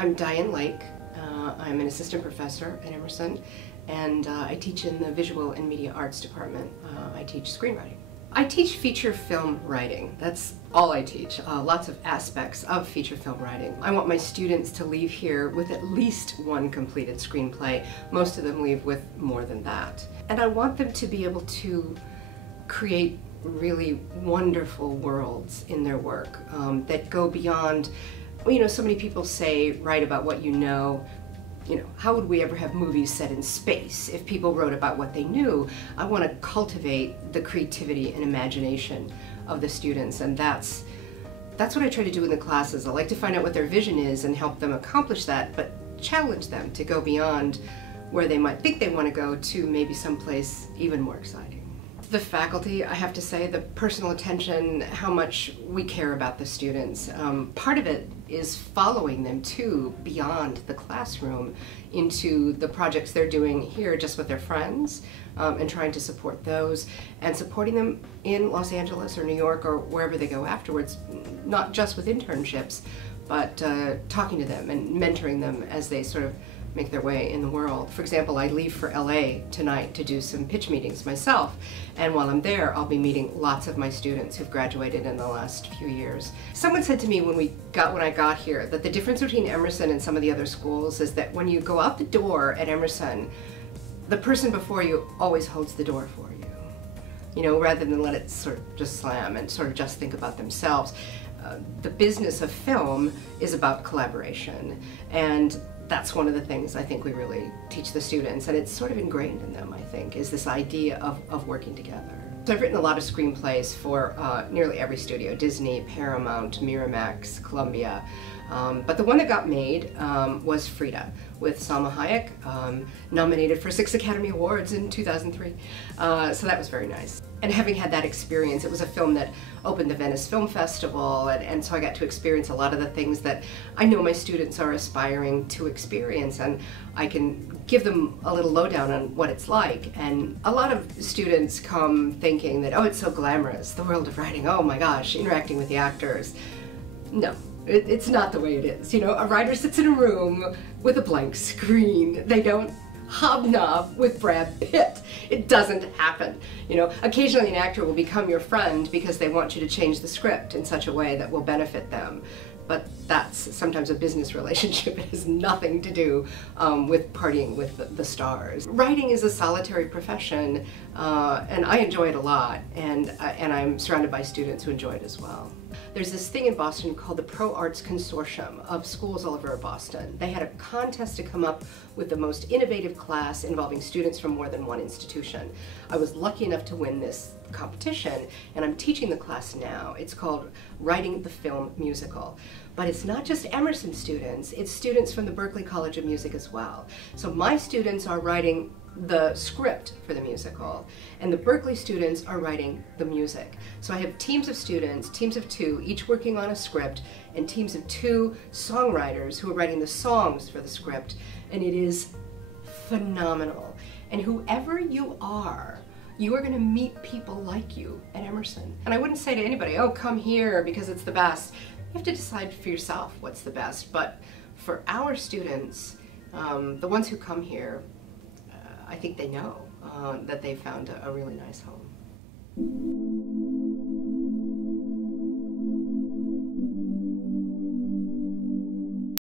I'm Diane. I'm an assistant professor at Emerson, and I teach in the Visual and Media Arts department. I teach screenwriting. I teach feature film writing. That's all I teach. Lots of aspects of feature film writing. I want my students to leave here with at least one completed screenplay. Most of them leave with more than that. And I want them to be able to create really wonderful worlds in their work that go beyond, so many people say, write about what you know. How would we ever have movies set in space if people wrote about what they knew? I want to cultivate the creativity and imagination of the students, and that's what I try to do in the classes. I like to find out what their vision is and help them accomplish that, but challenge them to go beyond where they might think they want to go to maybe someplace even more exciting. The faculty, I have to say, the personal attention, how much we care about the students. Part of it is following them too beyond the classroom into the projects they're doing here just with their friends, and trying to support those, and supporting them in Los Angeles or New York or wherever they go afterwards, not just with internships, but talking to them and mentoring them as they sort of make their way in the world. For example, I leave for LA tonight to do some pitch meetings myself, and while I'm there I'll be meeting lots of my students who've graduated in the last few years. Someone said to me when I got here that the difference between Emerson and some of the other schools is that when you go out the door at Emerson, the person before you always holds the door for you, rather than let it sort of just slam and sort of just think about themselves. The business of film is about collaboration, and that's one of the things I think we really teach the students, and it's sort of ingrained in them, I think, is this idea of working together. So I've written a lot of screenplays for nearly every studio: Disney, Paramount, Miramax, Columbia. But the one that got made was Frida, with Salma Hayek, nominated for 6 Academy Awards in 2003. So that was very nice. And having had that experience, it was a film that opened the Venice Film Festival, and so I got to experience a lot of the things that I know my students are aspiring to experience, and I can give them a little lowdown on what it's like. And a lot of students come thinking that, oh, it's so glamorous, the world of writing, oh my gosh, interacting with the actors. No. It's not the way it is. A writer sits in a room with a blank screen. They don't hobnob with Brad Pitt. It doesn't happen. Occasionally an actor will become your friend because they want you to change the script in such a way that will benefit them. But that's sometimes a business relationship. It has nothing to do with partying with the stars. Writing is a solitary profession, and I enjoy it a lot, and I'm surrounded by students who enjoy it as well. There's this thing in Boston called the Pro Arts Consortium of schools all over Boston. They had a contest to come up with the most innovative class involving students from more than one institution. I was lucky enough to win this competition, and I'm teaching the class now. It's called Writing the Film Musical. But it's not just Emerson students, it's students from the Berklee College of Music as well. So my students are writing the script for the musical, and the Berklee students are writing the music. So I have teams of students, teams of 2, each working on a script, and teams of 2 songwriters who are writing the songs for the script, and it is phenomenal. And whoever you are going to meet people like you at Emerson. And I wouldn't say to anybody, oh, come here because it's the best. You have to decide for yourself what's the best. But for our students, the ones who come here, I think they know that they found a really nice home.